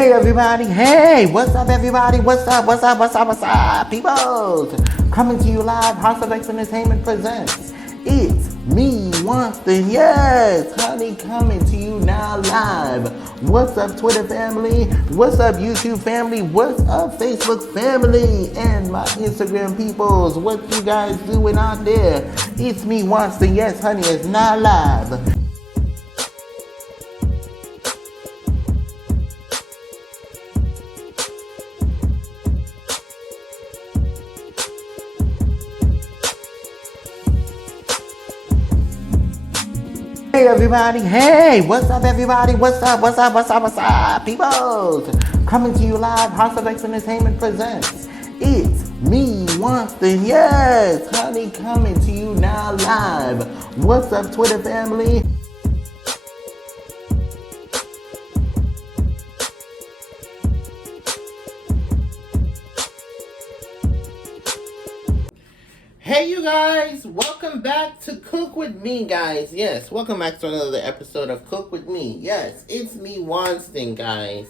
Hey everybody, hey, what's up everybody, what's up, people? Coming to you live, House of X Entertainment presents It's Me, Wanston, yes, honey, coming to you now live. What's up Twitter family, what's up YouTube family, what's up Facebook family, and my Instagram peoples, what you guys doing out there? It's me, Wanston, yes, honey, it's now live. Hey everybody, hey, what's up everybody, what's up, people? Coming to you live, House of X Entertainment presents It's Me, Wanston, yes, honey, coming to you now live. What's up Twitter family? Hey you guys, welcome back to Cook With Me, guys. Yes, welcome back to another episode of Cook With Me. Yes, it's me, Wanston, guys.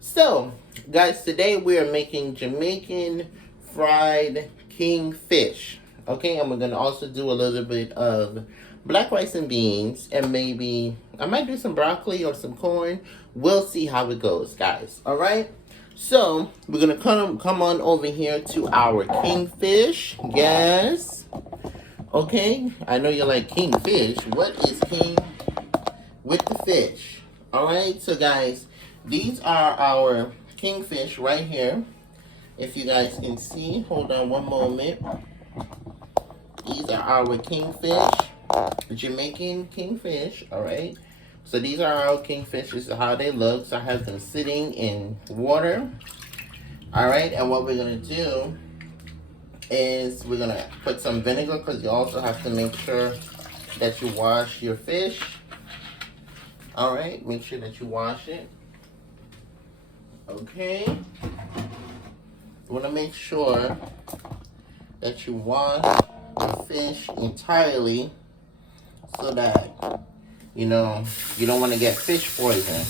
So, guys, today we are making Jamaican fried kingfish. Okay, and we're going to also do a little bit of black rice and beans, and maybe I might do some broccoli or some corn. We'll see how it goes, guys. All right? So, we're going to come on over here to our kingfish. Yes. Okay. I know you're like, kingfish. What is king with the fish? Alright. So, guys, these are our kingfish right here. If you guys can see. Hold on one moment. These are our kingfish. Jamaican kingfish. Alright. So these are our kingfish. This is how they look. So I have them sitting in water. Alright, and what we're going to do is we're going to put some vinegar, because you also have to make sure that you wash your fish. Alright, make sure that you wash it. Okay. You want to make sure that you wash the fish entirely so that, you know, you don't want to get fish poison.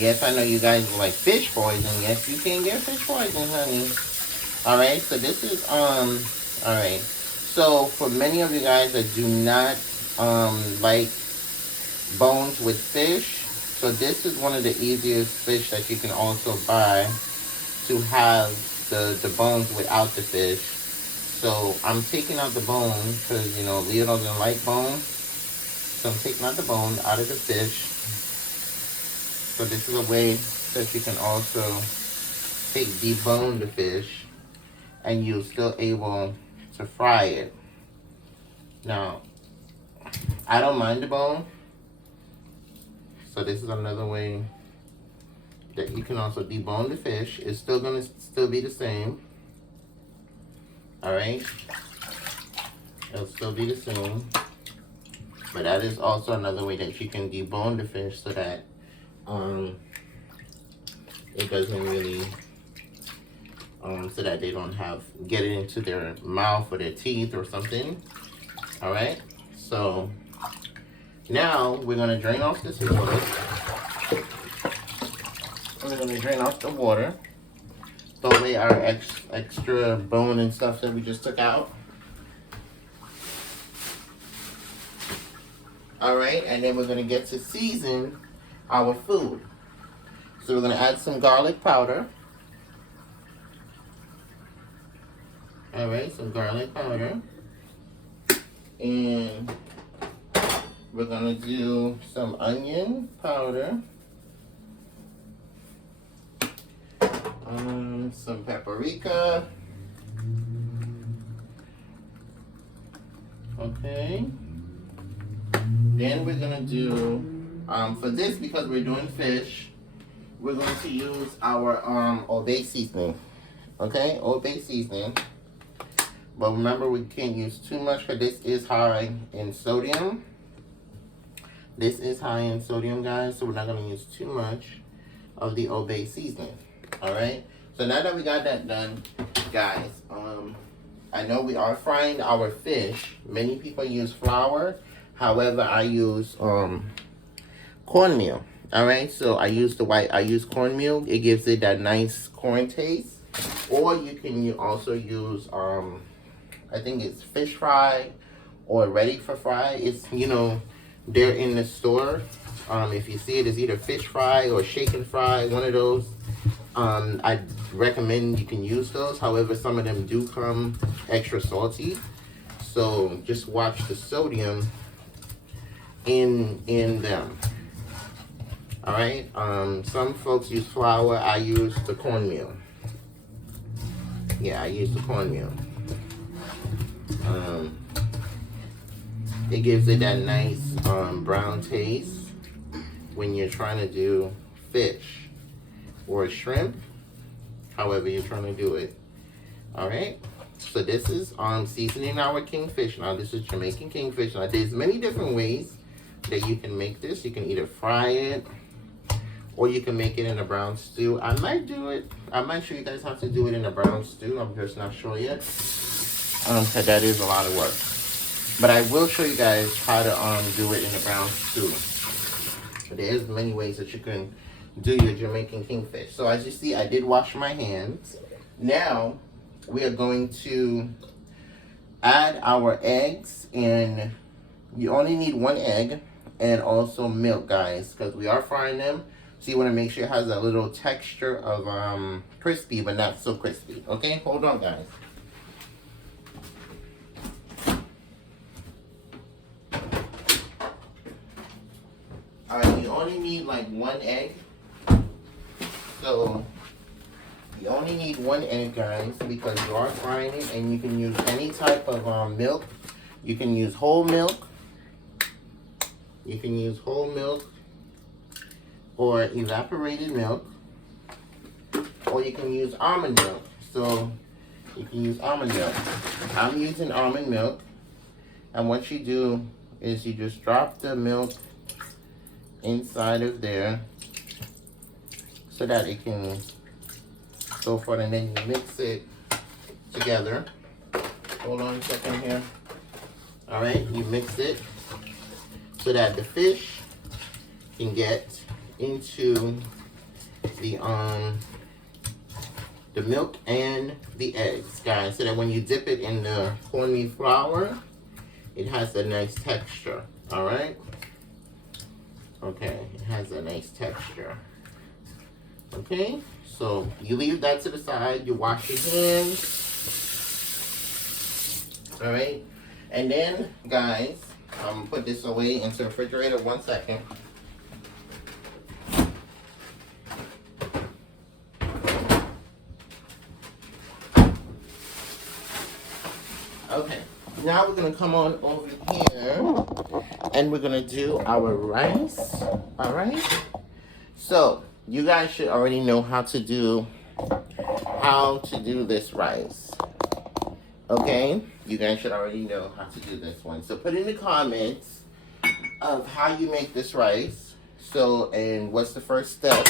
Yes, I know you guys like fish poison. Yes, you can get fish poison, honey. Alright, so this is, alright. So, for many of you guys that do not, like bones with fish, so this is one of the easiest fish that you can also buy to have the bones without the fish. So, I'm taking out the bone because, you know, Leo doesn't like bone. So I'm taking out the bone out of the fish. So this is a way that you can also debone the fish and you're still able to fry it. Now, I don't mind the bone. So this is another way that you can also debone the fish. It's still gonna be the same. Alright? It'll still be the same. But that is also another way that you can debone the fish so that it doesn't really, so that they don't get it into their mouth or their teeth or something. Alright, so now we're going to drain off this water. We're going to drain off the water. Throw away our extra bone and stuff that we just took out. Alright, and then we're going to get to season our food. So we're going to add some garlic powder. Alright, some garlic powder. And we're going to do some onion powder. Some paprika. Okay. Then we're going to do, for this, because we're doing fish, we're going to use our Old Bay seasoning. Okay, Old Bay seasoning. But remember, we can't use too much because this is high in sodium. This is high in sodium, guys, so we're not going to use too much of the Old Bay seasoning. Alright, so now that we got that done, guys, I know we are frying our fish. Many people use flour. However, I use cornmeal. All right, so I use cornmeal. It gives it that nice corn taste. Or you can also use, I think it's fish fry or ready for fry. It's, they're in the store. If you see it, it's either fish fry or shake and fry, one of those. I recommend you can use those. However, some of them do come extra salty. So just watch the sodium in them. All right. Some folks use flour. I use the cornmeal. Yeah, I use the cornmeal. It gives it that nice brown taste when you're trying to do fish or shrimp, however you're trying to do it. All right. So this is seasoning our kingfish. Now this is Jamaican kingfish. Now there's many different ways that you can make this. You can either fry it, or you can make it in a brown stew. I might do it. I might show you guys how to do it in a brown stew. I'm just not sure yet. Cause that is a lot of work. But I will show you guys how to do it in a brown stew. There's many ways that you can do your Jamaican kingfish. So as you see, I did wash my hands. Now we are going to add our eggs, and you only need 1 egg and also milk, guys, because we are frying them. So you want to make sure it has a little texture of crispy, but not so crispy. Okay, hold on, guys. Alright, you only need like 1 egg. So you only need 1 egg, guys, because you are frying it, and you can use any type of milk. You can use whole milk. You can use whole milk or evaporated milk, or you can use almond milk. So you can use almond milk. I'm using almond milk, and what you do is you just drop the milk inside of there so that it can go forward, and then you mix it together. Hold on a second here. All right, you mix it so that the fish can get into the milk and the eggs, guys, so that when you dip it in the cornmeal flour, it has a nice texture. All right. Okay, it has a nice texture. Okay, so you leave that to the side. You wash your hands. All right, and then, guys, I'm gonna put this away into the refrigerator 1 second. Okay, now we're gonna come on over here, and we're gonna do our rice. All right. So you guys should already know how to do this rice. Okay, you guys should already know how to do this one. So put in the comments of how you make this rice. So, and what's the first step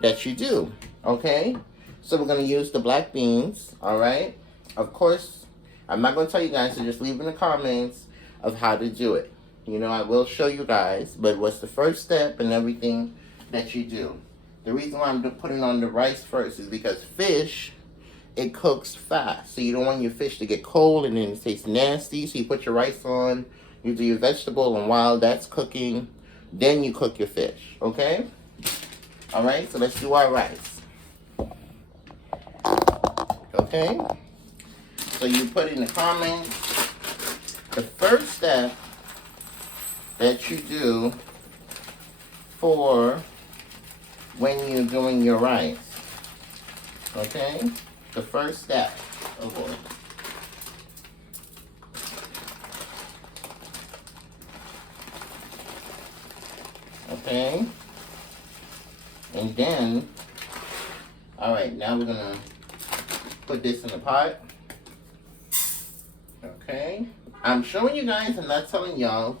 that you do? Okay, so we're gonna use the black beans. All right. Of course, I'm not gonna tell you guys, so just leave in the comments of how to do it. I will show you guys, but what's the first step and everything that you do. The reason why I'm putting on the rice first is because fish, it cooks fast. So you don't want your fish to get cold and then it tastes nasty. So you put your rice on, you do your vegetable, and while that's cooking, then you cook your fish, okay? All right, so let's do our rice. Okay? So you put in the comments, the first step that you do for when you're doing your rice. Okay? The first step. Oh boy. Okay? And then, alright, now we're gonna put this in the pot. Okay? I'm showing you guys, I'm not telling y'all.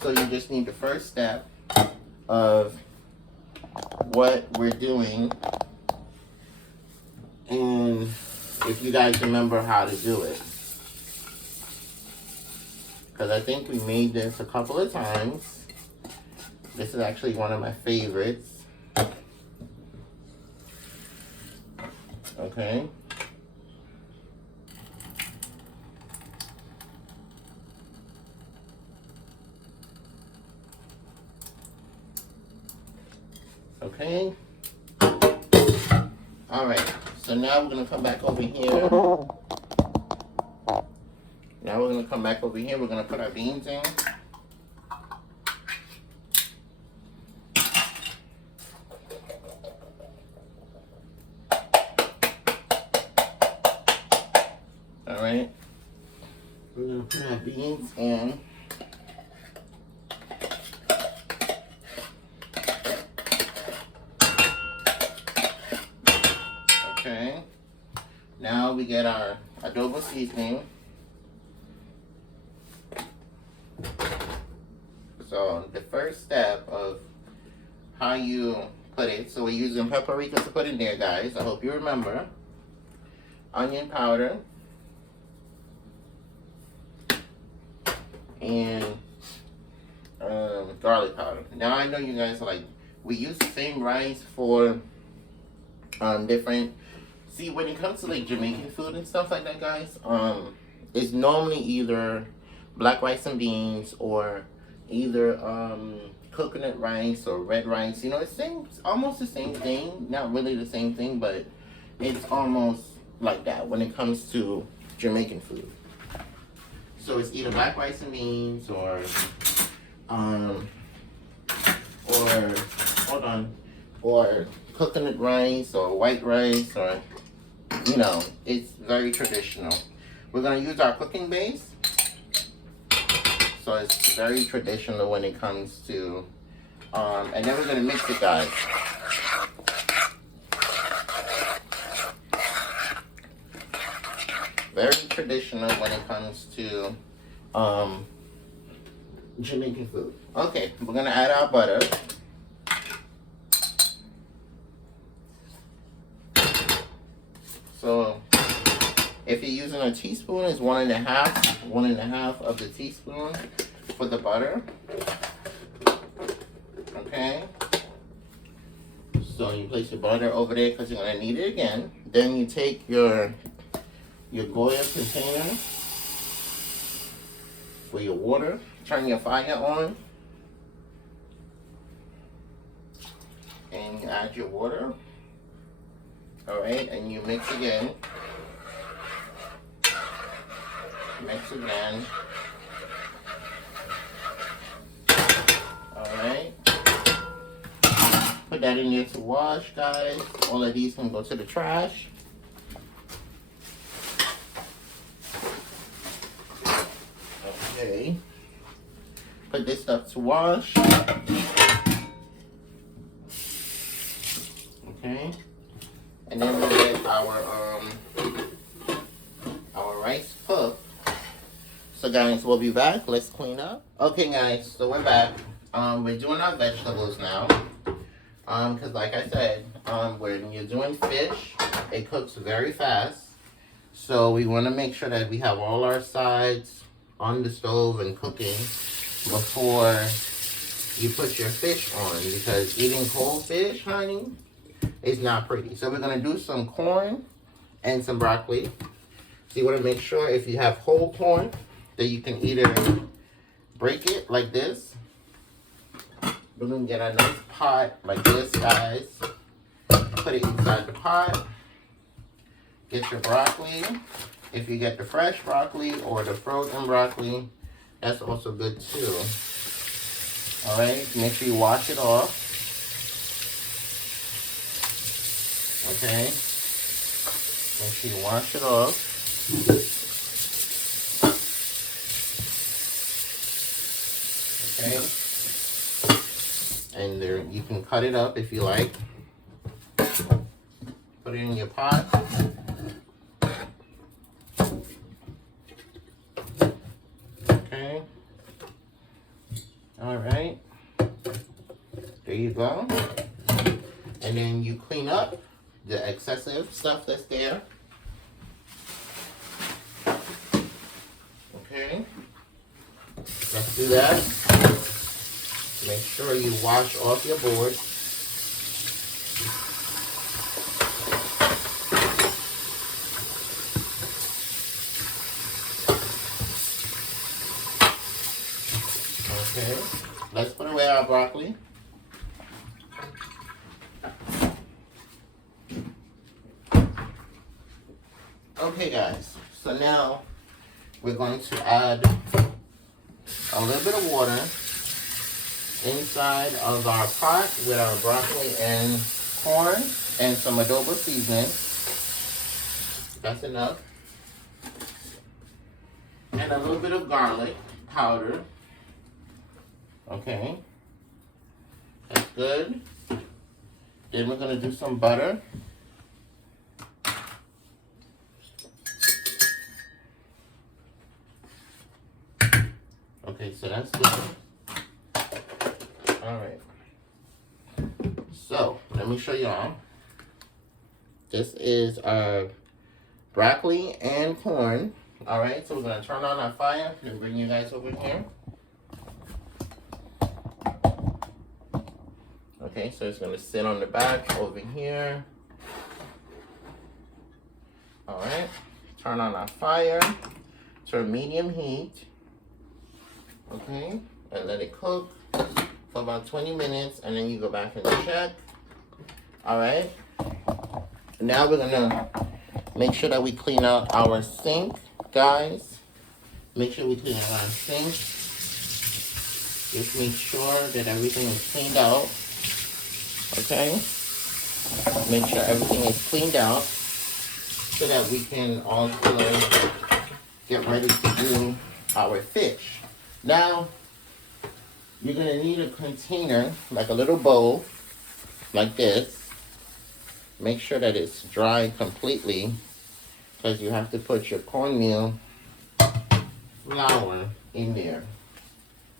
So you just need the first step of what we're doing, and if you guys remember how to do it, because I think we made this a couple of times, This is actually one of my favorites. Okay. Okay. All right. So now we're gonna come back over here. Now we're gonna come back over here. We're gonna put our beans in. All right. We're gonna put our beans in. Okay. Now we get our adobo seasoning. So the first step of how you put it, so we're using paprika to put in there, guys. I hope you remember. Onion powder. And garlic powder. Now I know you guys are like, we use the same rice for different. See, when it comes to like Jamaican food and stuff like that, guys, it's normally either black rice and beans or either coconut rice or red rice. You know, it's almost the same thing. Not really the same thing, but it's almost like that when it comes to Jamaican food. So it's either black rice and beans or coconut rice or white rice, or, you know, it's very traditional. We're gonna use our cooking base. So it's very traditional when it comes to, and then we're gonna mix it, guys. Very traditional when it comes to Jamaican food. Okay, we're gonna add our butter. So if you're using a teaspoon, it's 1.5 of the teaspoon for the butter. Okay. So you place your butter over there because you're gonna need it again. Then you take your Goya container for your water. Turn your fire on. And you add your water. Alright, and you mix again. Mix again. Alright. Put that in there to wash, guys. All of these can go to the trash. Okay. Put this stuff to wash. Okay. And then we'll get our rice cooked. So guys, we'll be back. Let's clean up. Okay guys, so we're back. We're doing our vegetables now. Cause like I said, when you're doing fish, it cooks very fast. So we want to make sure that we have all our sides on the stove and cooking before you put your fish on, because eating cold fish, honey, is not pretty. So we're gonna do some corn and some broccoli. So you want to make sure if you have whole corn that you can either break it like this. We're gonna get a nice pot like this, guys. Put it inside the pot. Get your broccoli. If you get the fresh broccoli or the frozen broccoli, that's also good too. All right, make sure you wash it off. Okay, make sure you wash it off. Okay, and there you can cut it up if you like. Put it in your pot. Okay. All right. There you go. And then you clean up the excessive stuff that's there. Okay. Let's do that. Make sure you wash off your board. Okay, let's put away our broccoli. Okay guys, so now we're going to add a little bit of water inside of our pot with our broccoli and corn and some adobo seasoning. That's enough. And a little bit of garlic powder. Okay, that's good. Then we're gonna do some butter. Okay, so that's good. All right. So let me show y'all. This is our broccoli and corn. All right, so we're gonna turn on our fire and bring you guys over here. Okay, so it's gonna sit on the back over here. All right, turn on our fire to a medium heat. Okay, and let it cook for about 20 minutes, and then you go back and check. All right, now we're gonna make sure that we clean out our sink, guys. Make sure we clean out our sink. Just make sure that everything is cleaned out. Okay, make sure everything is cleaned out so that we can also get ready to do our fish. Now, you're gonna need a container, like a little bowl, like this. Make sure that it's dry completely, because you have to put your cornmeal flour in there.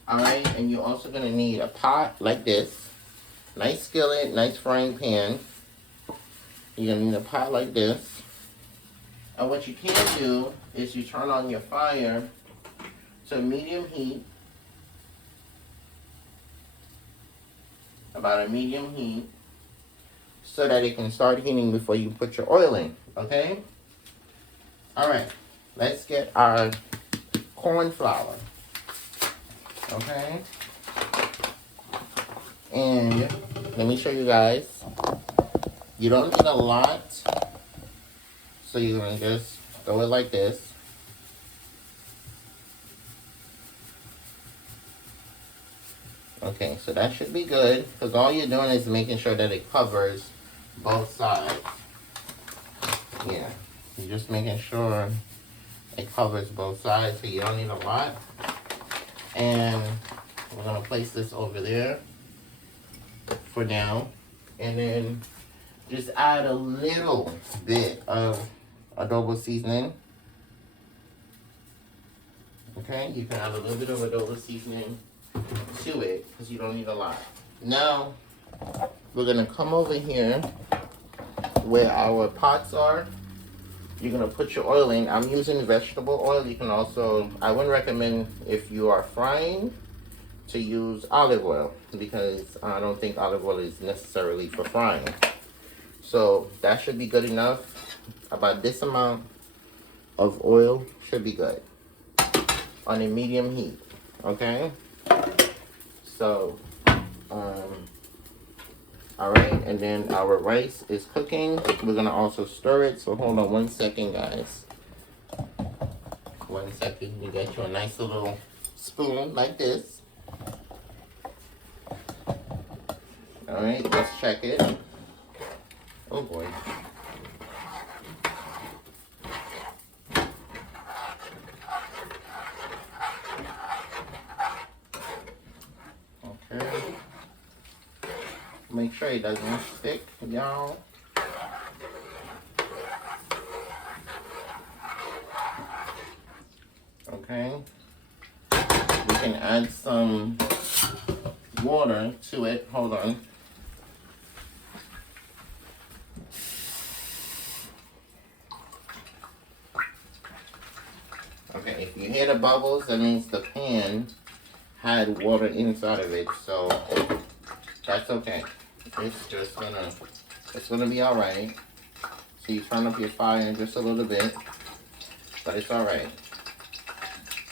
All right, and you're also gonna need a pot like this. Nice skillet, nice frying pan. You're gonna need a pot like this. And what you can do is you turn on your fire to medium heat, about a medium heat, so that it can start heating before you put your oil in, okay? All right, let's get our corn flour, okay? And let me show you guys, you don't need a lot, so you're gonna just throw it like this. Okay, so that should be good, because all you're doing is making sure that it covers both sides. Yeah, you're just making sure it covers both sides, so you don't need a lot. And we're gonna place this over there for now. And then just add a little bit of adobo seasoning. Okay, you can add a little bit of adobo seasoning to it, because you don't need a lot. Now we're gonna come over here where our pots are. You're gonna put your oil in. I'm using vegetable oil. You can also, I wouldn't recommend, if you are frying, to use olive oil, because I don't think olive oil is necessarily for frying. So that should be good enough. About this amount of oil should be good on a medium heat. Okay, so all right, and then our rice is cooking. We're gonna also stir it, so hold on 1 second, guys. 1 second. You get you a nice little spoon like this. All right, let's check it. Oh boy. Okay. Make sure it doesn't stick, y'all. Okay. We can add some water to it. Hold on. Okay, if you hear the bubbles, that means the pan had water inside of it, so that's okay. It's gonna be all right. So you turn up your fire just a little bit, but it's all right.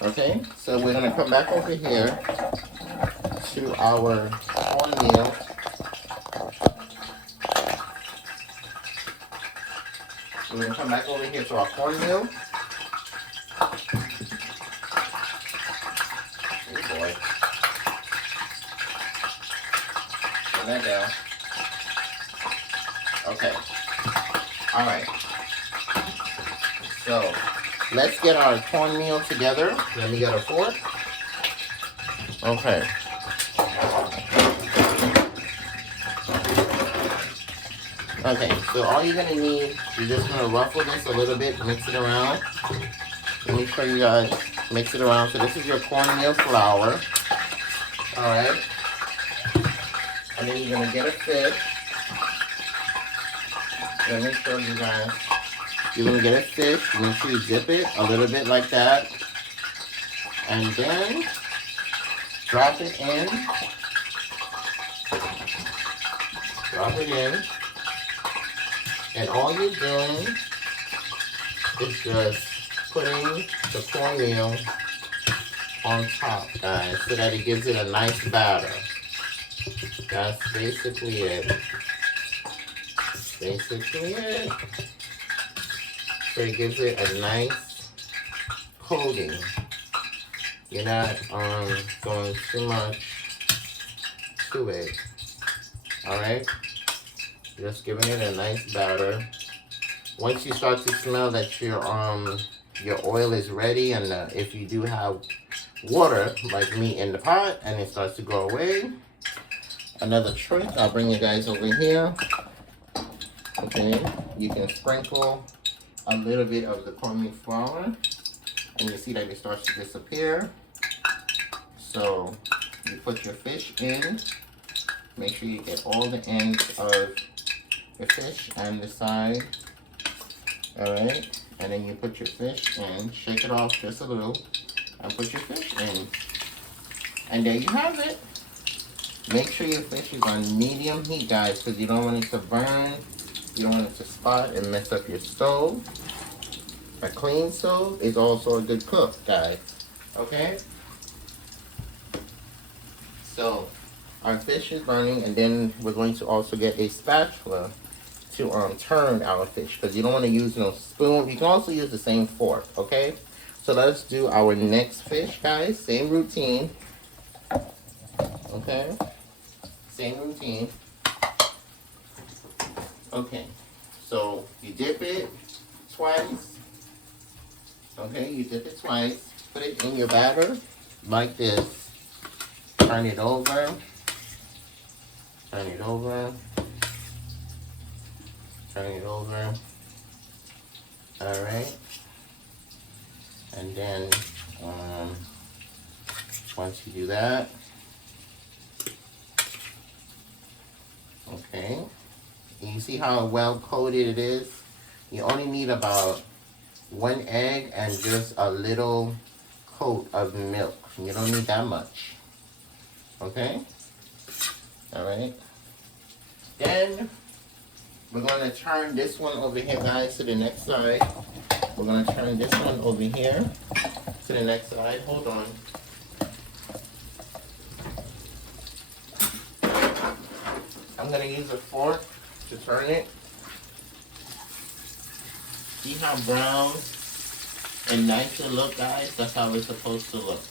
Okay, so we're gonna come back over here to our cornmeal. We're gonna come back over here to our cornmeal. Oh boy. Put that down. Okay. All right. So let's get our cornmeal together. Let me get a fork. Okay. Okay, so all you're gonna need, you're just gonna ruffle this a little bit, mix it around. Let me show you guys, mix it around. So this is your cornmeal flour. Alright. And then you're gonna get a fish. Let me show you guys. You're gonna get a fish, make sure you dip it a little bit like that. And then drop it in. Drop it in. And all you're doing is just putting the cornmeal on top, guys, so that it gives it a nice batter. That's basically it. Basically it. So it gives it a nice coating. You're not going too much to it. Alright? Just giving it a nice batter. Once you start to smell that your oil is ready, and if you do have water like me in the pot and it starts to go away, another trick, I'll bring you guys over here. Okay, you can sprinkle a little bit of the cornmeal flour, and you see that it starts to disappear. So you put your fish in. Make sure you get all the ends of the fish and the side. Alright, and then you put your fish in, shake it off just a little, and put your fish in. And there you have it. Make sure your fish is on medium heat, guys, because you don't want it to burn. You don't want it to spot and mess up your stove. A clean stove is also a good cook, guys. Okay? So, our fish is burning, and then we're going to also get a spatula to turn our fish, because you don't want to use no spoon. You can also use the same fork, okay? So let's do our next fish, guys. Same routine. Okay? Same routine. Okay. So you dip it twice. Okay, you dip it twice. Put it in your batter like this. Turn it over. Turn it over. Turn it over. Alright. And then once you do that, okay, you see how well coated it is? You only need about 1 egg and just a little coat of milk. You don't need that much. Okay? Alright. Then we're going to turn this one over here, guys, to the next side. We're going to turn this one over here to the next side. Hold on. I'm going to use a fork to turn it. See how brown and nice it look, guys? That's how it's supposed to look.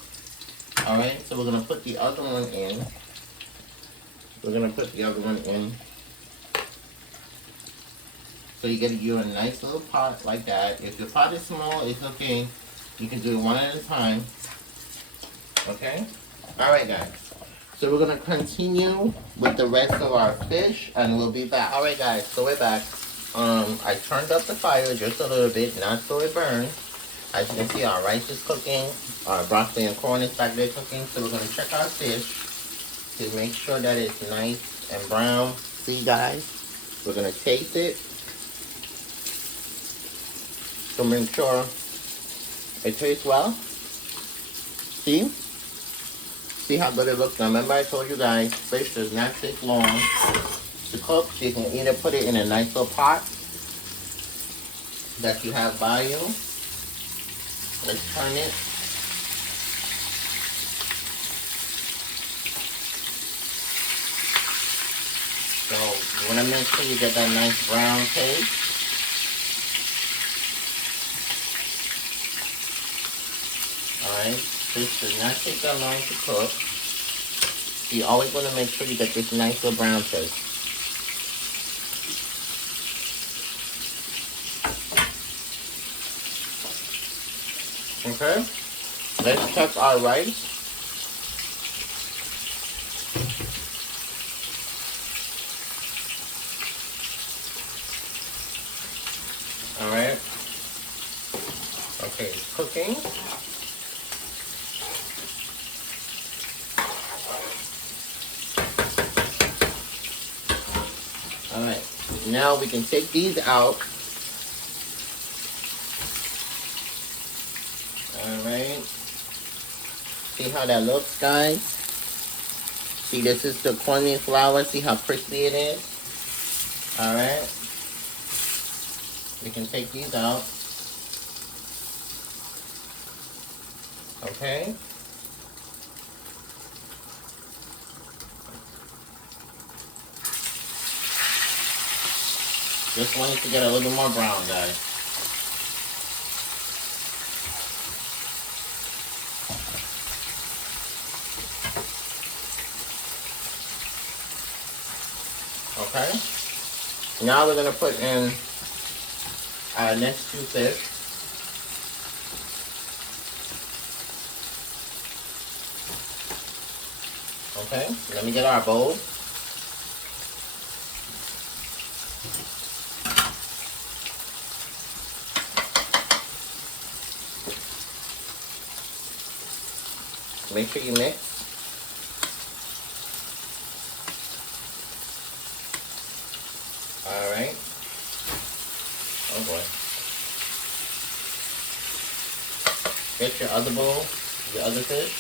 Alright, so we're going to put the other one in. We're going to put the other one in. So you get you a nice little pot like that. If your pot is small, it's okay. You can do it one at a time. Okay? Alright, guys. So we're going to continue with the rest of our fish, and we'll be back. Alright, guys, so we're back. I turned up the fire just a little bit, not so it burns. As you can see, our rice is cooking. Our broccoli and corn is back there cooking. So we're going to check our fish to make sure that it's nice and brown. See, guys? We're going to taste it. So make sure it tastes well. See? See how good it looks now. Remember I told you guys, fish does not take long to cook. So you can either put it in a nice little pot that you have by you. Let's turn it. So you want to make sure you get that nice brown taste. Alright, fish does not take that long to cook. So you always want to make sure you get this nice little brown taste. Okay, let's check our rice. Alright, okay, it's cooking. Alright, now we can take these out. Alright, see how that looks, guys? See, this is the cornmeal flour. See how crispy it is? Alright, we can take these out. Okay. Just want it to get a little more brown, guys. Okay. Now we're gonna put in our next two fish. Okay, let me get our bowl. Make sure you mix. Alright. Oh boy. Get your other bowl, your other fish.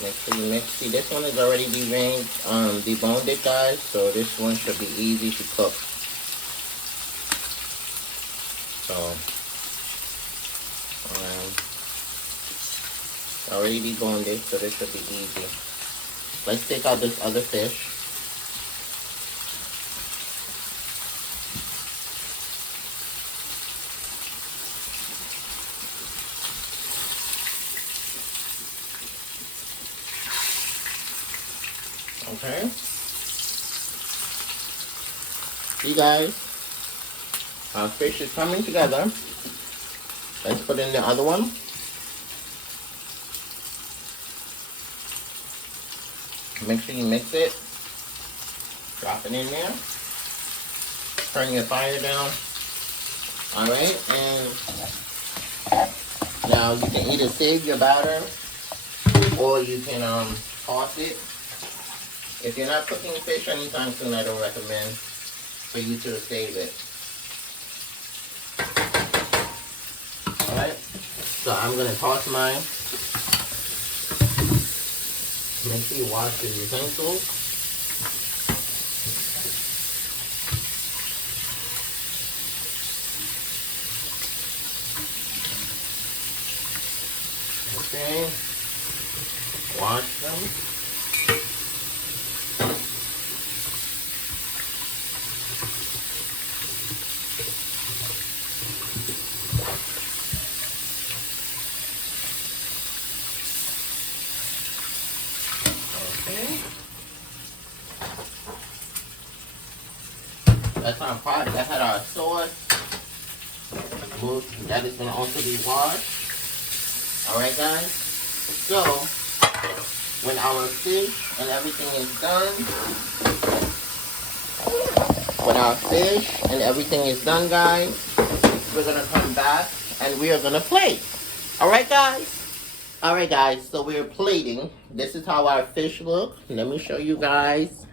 Make sure you mix. See, this one is already deboned it, guys, so this one should be easy to cook. So, already deboned it, so this should be easy. Let's take out this other fish. Okay. See, guys, our fish is coming together. Let's put in the other one. Make sure you mix it. Drop it in there. Turn your fire down. Alright, and now you can either save your batter or you can toss it. If you're not cooking fish anytime soon, I don't recommend for you to save it. Alright, so I'm going to toss mine. Make sure you wash the utensils. Okay, wash them. That's our pot. That had our sauce. That is going to also be washed. Alright, guys. So, when our fish and everything is done, guys, we're going to come back and we are going to plate. Alright, guys. Alright, guys. So, we're plating. This is how our fish look. Let me show you guys.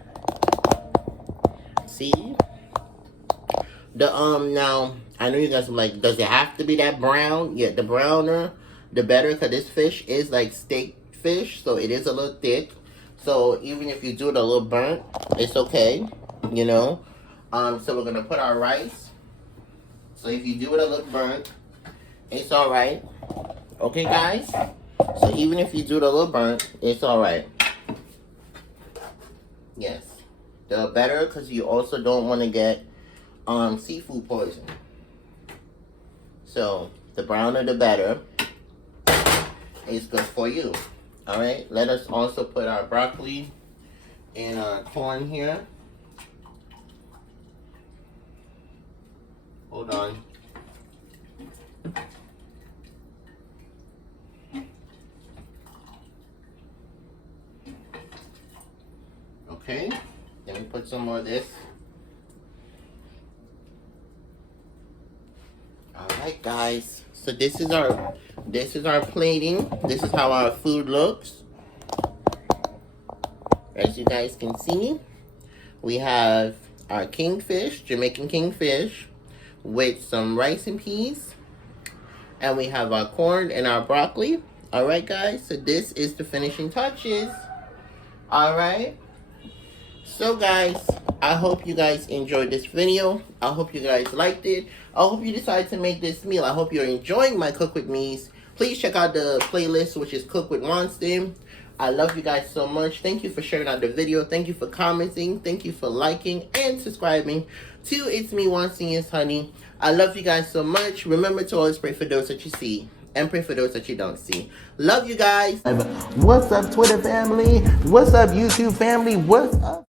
See? The now I know you guys are like, does it have to be that brown? Yeah, the browner the better, because this fish is like steak fish, so it is a little thick. So even if you do it a little burnt, it's okay, you know. So we're gonna put our rice. So if you do it a little burnt, it's all right. Okay, guys. So even if you do it a little burnt, it's all right. Yes, the better, because you also don't want to get seafood poison. So the browner the better is good for you. All right, let us also put our broccoli and our corn here. Hold on. Okay, then we put some more of this. All right, guys. So this is our plating. This is how our food looks. As you guys can see, we have our kingfish, Jamaican kingfish, with some rice and peas, and we have our corn and our broccoli. All right, guys. So this is the finishing touches. All right. So guys, I hope you guys enjoyed this video. I hope you guys liked it. I hope you decided to make this meal. I hope you're enjoying my Cook With Me's. Please check out the playlist, which is Cook with Wonston. I love you guys so much. Thank you for sharing out the video. Thank you for commenting. Thank you for liking and subscribing to It's Me Wonston Yes Honey. I love you guys so much. Remember to always pray for those that you see and pray for those that you don't see. Love you guys. What's up, Twitter family? What's up, YouTube family? What's up?